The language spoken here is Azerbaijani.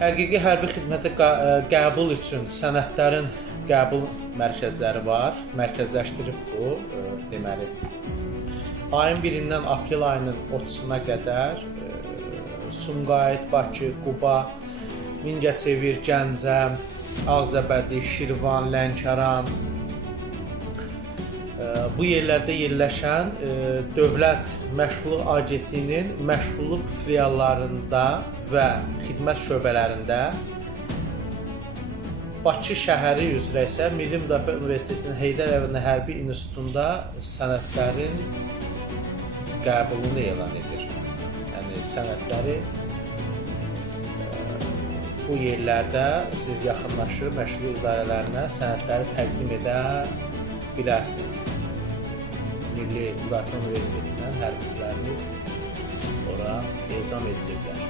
Həqiqi hərbi xidmətə qəbul üçün sənədlərin qəbul mərkəzləri var. Mərkəzləşdirib bu, deməli, ayın 1-dən aprel ayının 30-una qədər Sumqayıt, Bakı, Quba, Mingəçevir, Gəncə, Ağcabədi, Şirvan, Lənkəran bu yerlərdə yerləşən Dövlət Məşğulluq Agentliyinin məşğulluq filiallarında və xidmət şöbələrində, Bakı şəhəri üzrə isə Milli Müdafiə Universitetinin Heydər Əliyev Hərbi İnstitutunda sənədlərin qəbulunu elan edir. Yəni sənədləri bu yerlərdə siz yaxınlaşır məşğulluq idarələrinə sənədləri təqdim edə bilərsiniz. Milli Müdafiə Universitetindən hərbiçilərimiz ora ezam edilirlər.